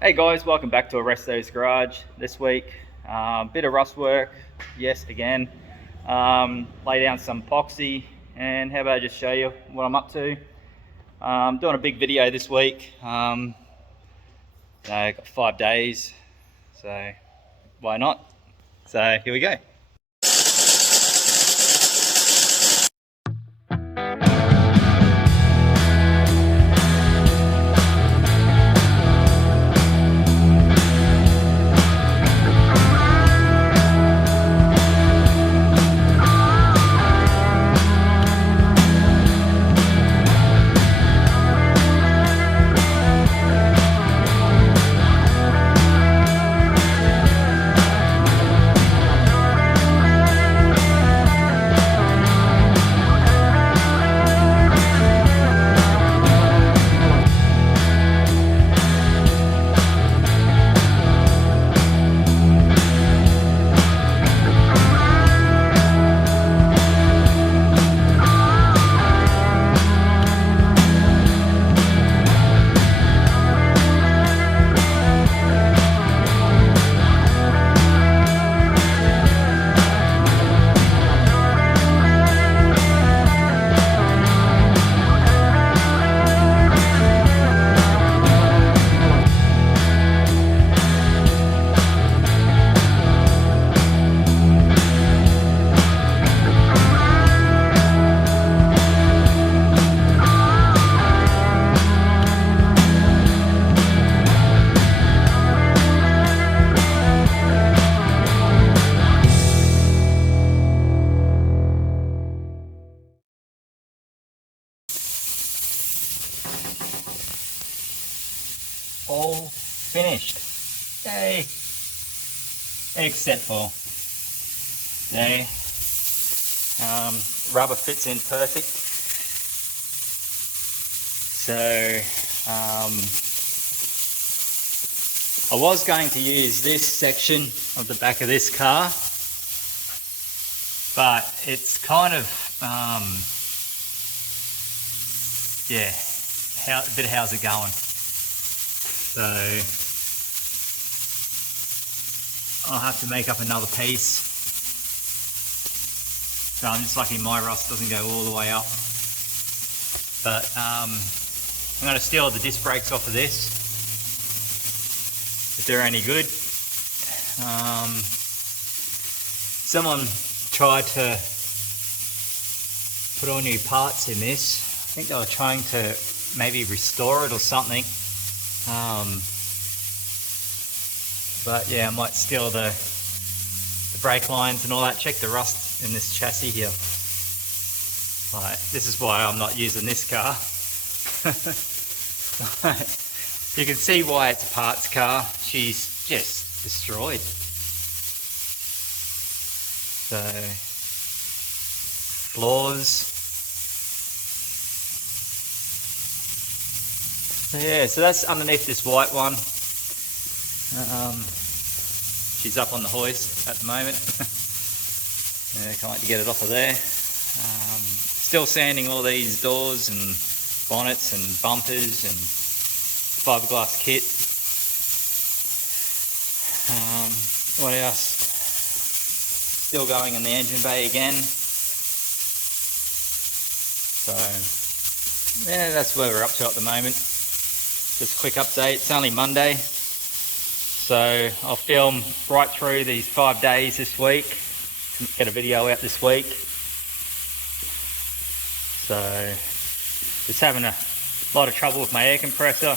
Hey guys, welcome back to ORESTO'S garage. This week, bit of rust work, yes, again. Lay down some epoxy, and how about I just show you what I'm up to. Doing a big video this week. I got 5 days, so why not? So here we go. All finished. Yay! Except for there. Rubber fits in perfect. So I was going to use this section of the back of this car, but it's kind of yeah, a bit of how's it going. So I'll have to make up another piece. So I'm just lucky my rust doesn't go all the way up. But I'm going to steal the disc brakes off of this, if they're any good. Someone tried to put all new parts in this. I think they were trying to maybe restore it or something. But yeah, I might steal the brake lines and all that. Check the rust in this chassis here. Like, this is why I'm not using this car. You can see why it's a parts car. She's just destroyed. So, floors. So yeah, so that's underneath this white one. She's up on the hoist at the moment. Yeah, can't wait to get it off of there. Still sanding all these doors and bonnets and bumpers and fiberglass kit. What else? Still going in the engine bay again. So yeah, that's where we're up to at the moment. Just a quick update. It's only Monday, so I'll film right through these 5 days this week. Get a video out this week. So just having a lot of trouble with my air compressor.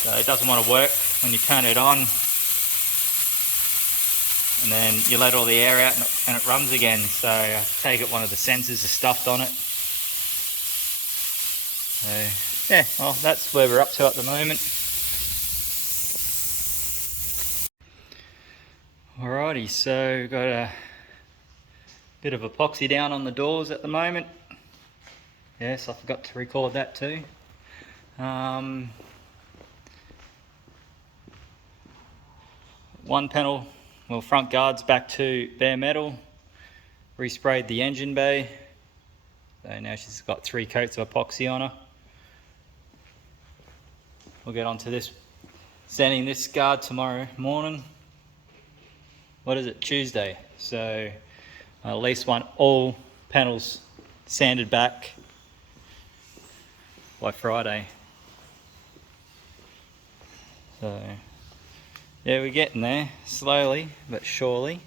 So it doesn't want to work when you turn it on, and then you let all the air out and it runs again. So I take it one of the sensors is stuffed on it. So yeah, well, that's where we're up to at the moment. Alrighty, so got a bit of epoxy down on the doors at the moment. Yes, I forgot to record that too. One panel, well, front guards back to bare metal. Resprayed the engine bay. So now she's got 3 coats of epoxy on her. we'll get onto this, sanding this guard tomorrow morning. What is it, Tuesday? So I at least want all panels sanded back by Friday. So yeah, we're getting there, slowly but surely.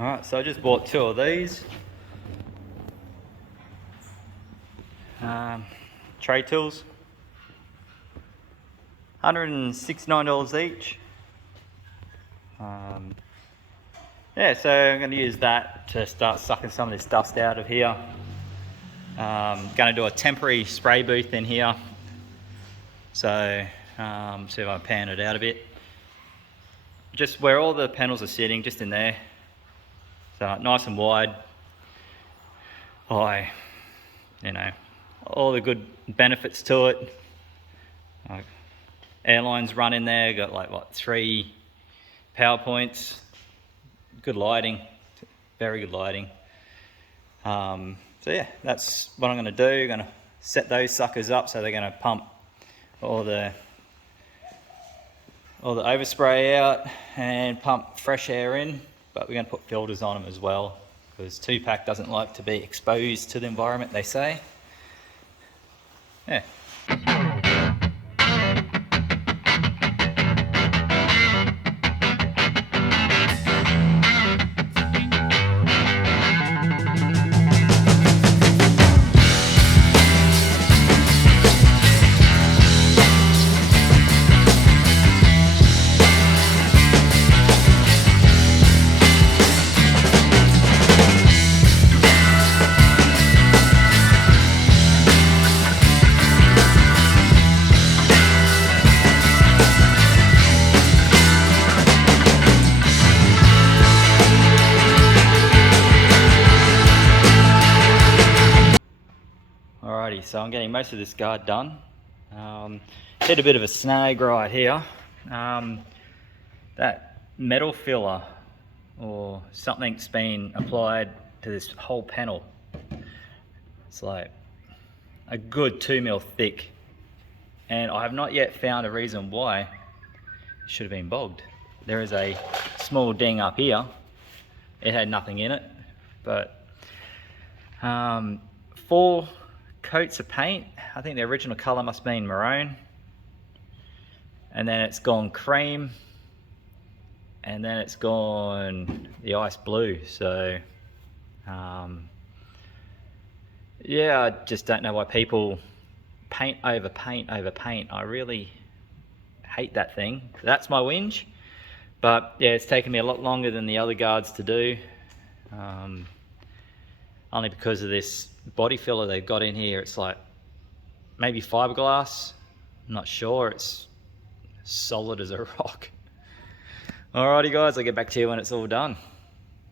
Alright, so I just bought 2 of these. Tray tools. $169 each. Yeah, so I'm going to use that to start sucking some of this dust out of here. Going to do a temporary spray booth in here. So, see if I can pan it out a bit. Just where all the panels are sitting, just in there. So nice and wide. You know, all the good benefits to it. Airlines run in there, got like what, 3 power points. Good lighting, very good lighting. So yeah, that's what I'm going to do. I'm going to set those suckers up so they're going to pump all the overspray out and pump fresh air in. But we're going to put filters on them as well, because 2-pack doesn't like to be exposed to the environment, they say. Yeah. Alrighty, so I'm getting most of this guard done. Hit a bit of a snag right here. That metal filler or something's been applied to this whole panel. It's like a good 2mm thick, and I have not yet found a reason why it should have been bogged. There is a small ding up here. It had nothing in it, but 4 coats of paint. I think the original colour must have been maroon, and then it's gone cream, and then it's gone the ice blue. So yeah, I just don't know why people paint over paint over paint. I really hate that thing. That's my whinge. But yeah, it's taken me a lot longer than the other guards to do, only because of this body filler they've got in here. It's like maybe fiberglass, I'm not sure. It's solid as a rock. Alrighty guys, I'll get back to you when it's all done.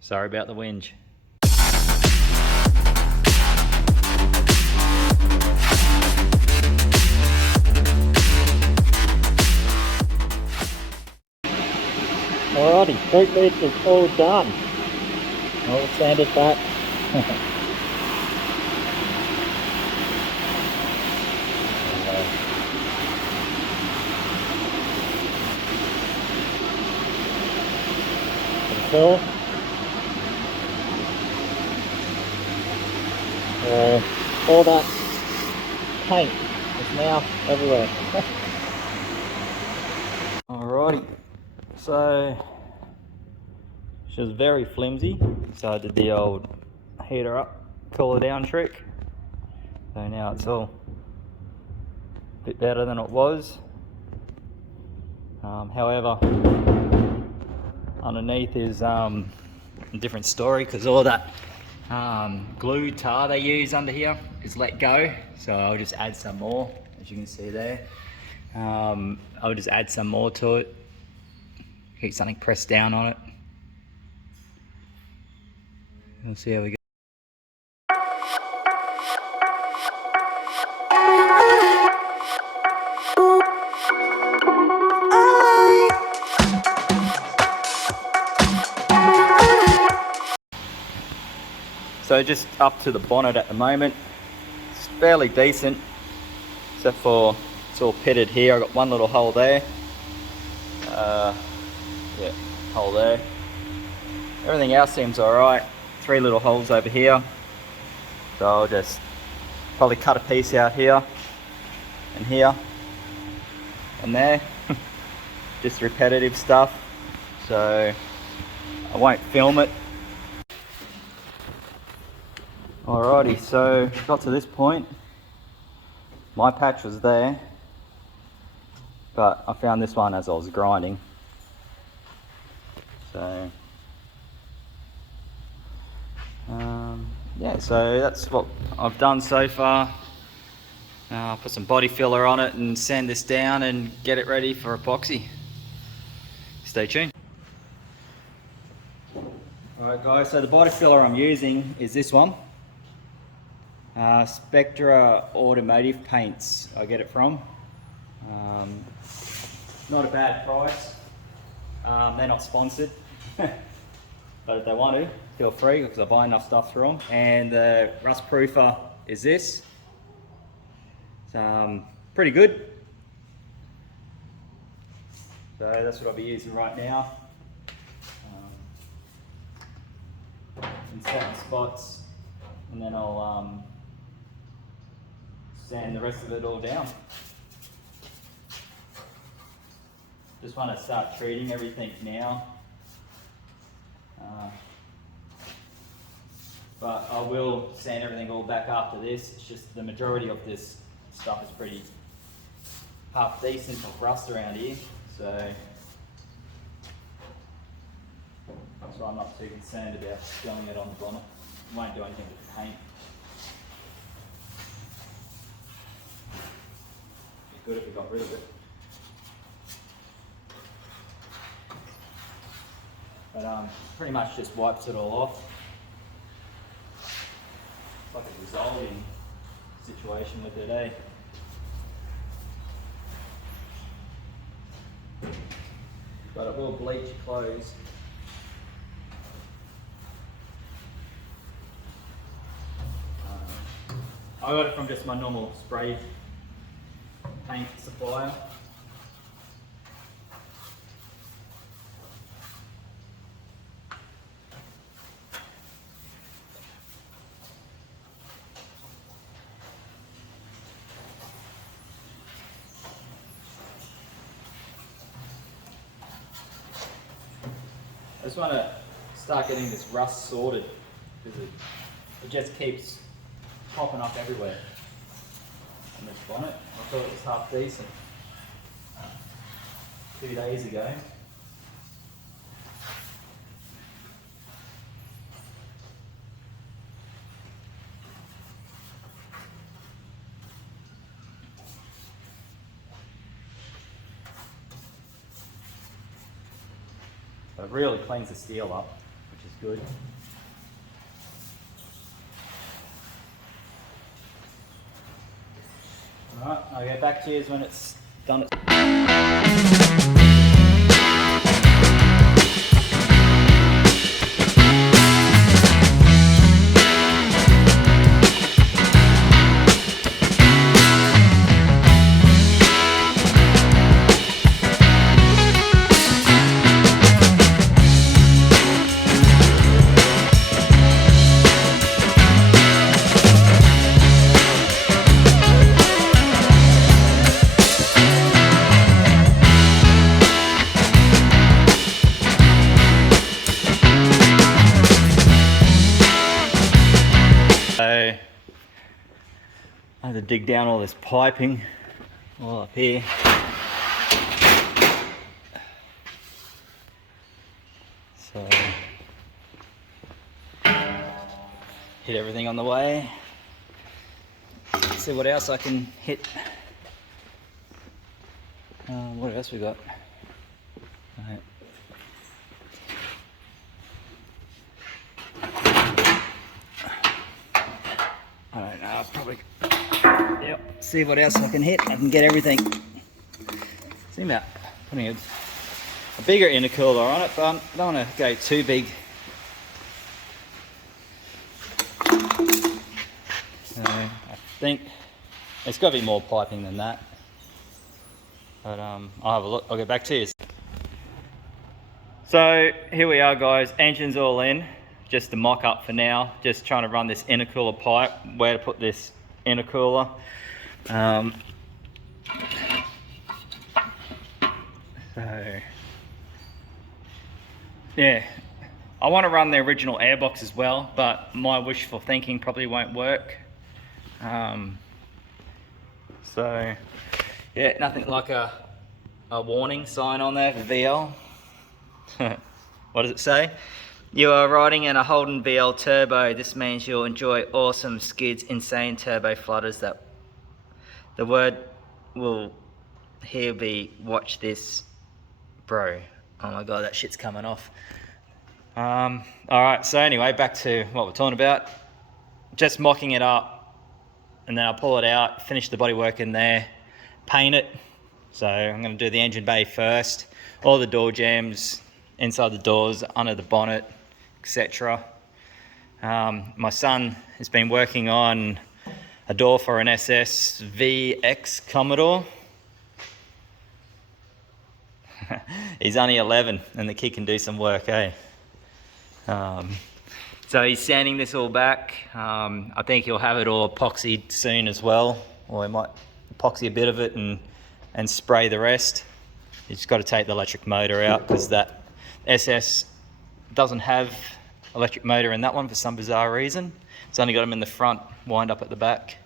Sorry about the whinge. Alrighty, brake lead is all done. All sanded back. Cool. All that paint is now everywhere. Alrighty, so she was very flimsy, so I did the old heater up, cooler down trick. So now it's all a bit better than it was. However, underneath is a different story, because all that glue tar they use under here is let go. So I'll just add some more, as you can see there. I'll just add some more to it. Keep something pressed down on it. We'll see how we go. So just up to the bonnet at the moment. It's fairly decent, except for it's all pitted here. I've got one little hole there. Yeah, hole there. Everything else seems alright. 3 little holes over here. So I'll just probably cut a piece out here and here and there. Just repetitive stuff. So I won't film it. Alrighty, so got to this point. My patch was there, but I found this one as I was grinding. So yeah, so that's what I've done so far. I'll put some body filler on it and sand this down and get it ready for epoxy. Stay tuned. Alright guys, so the body filler I'm using is this one. Spectra Automotive Paints, I get it from. Not a bad price. They're not sponsored, but if they want to, feel free, because I buy enough stuff through them. And the rust proofer is this. It's pretty good. So that's what I'll be using right now. In certain spots, and then I'll sand the rest of it all down. Just want to start treating everything now. But I will sand everything all back after this. It's just the majority of this stuff is pretty half decent of rust around here. So that's why I'm not too concerned about spilling it on the bonnet. It won't do anything with the paint. Be good if we got rid of it. But pretty much just wipes it all off. It's like a dissolving situation with it, eh? But it will bleach your clothes. I got it from just my normal spray paint supplier. I just want to start getting this rust sorted, because it just keeps popping up everywhere on this bonnet. I thought it was half decent 2 days ago. So it really cleans the steel up, which is good. Alright, I'll get back to you when it's done. I had to dig down all this piping all up here. hit everything on the way. Let's see what else I can hit. What else we got? Right. I don't know, I'll probably, yep, see what else I can hit. I can get everything. See about putting a bigger intercooler on it, but I don't want to go too big. So I think it's got to be more piping than that. But I'll have a look, I'll get back to you. So here we are guys, engine's all in. Just a mock up for now, just trying to run this intercooler pipe, where to put this intercooler. So yeah, I want to run the original airbox as well, but my wishful thinking probably won't work. So yeah, nothing like a warning sign on there for VL. What does it say? You are riding in a Holden VL turbo. This means you'll enjoy awesome skids, insane turbo flutters. That the word will here be watch this, bro. Oh my god, that shit's coming off. All right. So anyway, back to what we're talking about. Just mocking it up, and then I'll pull it out, finish the bodywork in there, paint it. So I'm going to do the engine bay first, all the door jambs, inside the doors, under the bonnet, etc. My son has been working on a door for an SS VX Commodore. He's only 11 and the kid can do some work, eh? So he's sanding this all back. I think he'll have it all epoxied soon as well, or he might epoxy a bit of it and spray the rest. He's just got to take the electric motor out because that SS doesn't have electric motor in that one for some bizarre reason. It's only got them in the front, wind up at the back.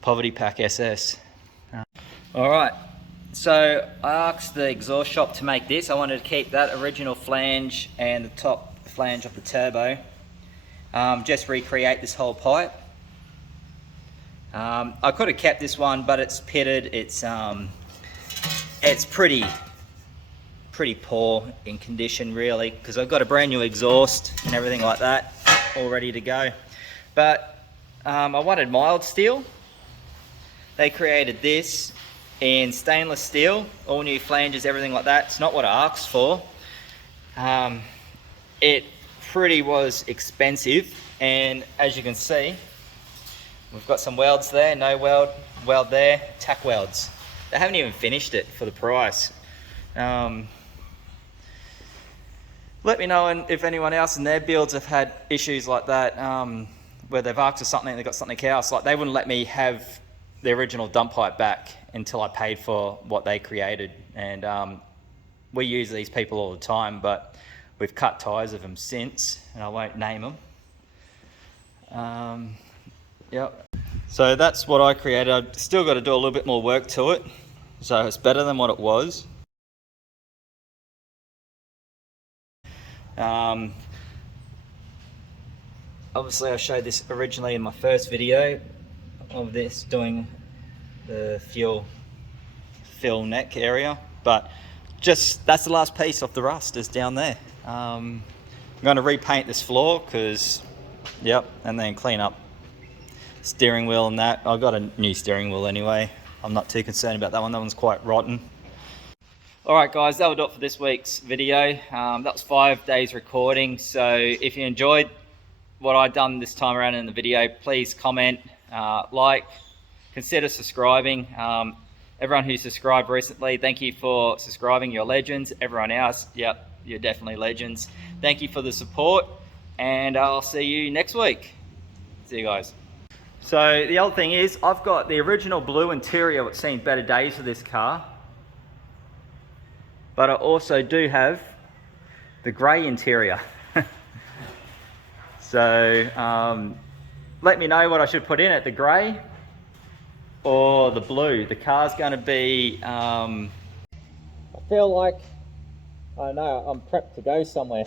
Poverty Pack SS. All right, so I asked the exhaust shop to make this. I wanted to keep that original flange and the top flange of the turbo. Just recreate this whole pipe. I could have kept this one, but it's pitted. It's pretty poor in condition really, because I've got a brand new exhaust and everything like that all ready to go. But I wanted mild steel. They created this in stainless steel, all new flanges, everything like that. It's not what I asked for. It pretty was expensive, and as you can see, we've got some welds there, no weld there, tack welds. They haven't even finished it for the price. Let me know if anyone else in their builds have had issues like that, where they've asked for something and they've got something else. Like, they wouldn't let me have the original dump pipe back until I paid for what they created. And we use these people all the time, but we've cut ties of them since, and I won't name them. Yep. So that's what I created. I've still got to do a little bit more work to it, so it's better than what it was. Obviously I showed this originally in my first video of this, doing the fuel fill neck area, but just that's the last piece of the rust is down there. I'm going to repaint this floor because, yep, and then clean up steering wheel and that. I've got a new steering wheel anyway. I'm not too concerned about that one. That one's quite rotten. Alright guys, that'll do it for this week's video. That was 5 days recording, so if you enjoyed what I've done this time around in the video, please comment, like, consider subscribing. Everyone who subscribed recently, thank you for subscribing, you're legends. Everyone else, yep, you're definitely legends. Thank you for the support, and I'll see you next week. See you guys. So the other thing is, I've got the original blue interior, which seen better days for this car. But I also do have the grey interior. So let me know what I should put in it, the grey or the blue. The car's going to be, I feel like, I don't know, I'm prepped to go somewhere.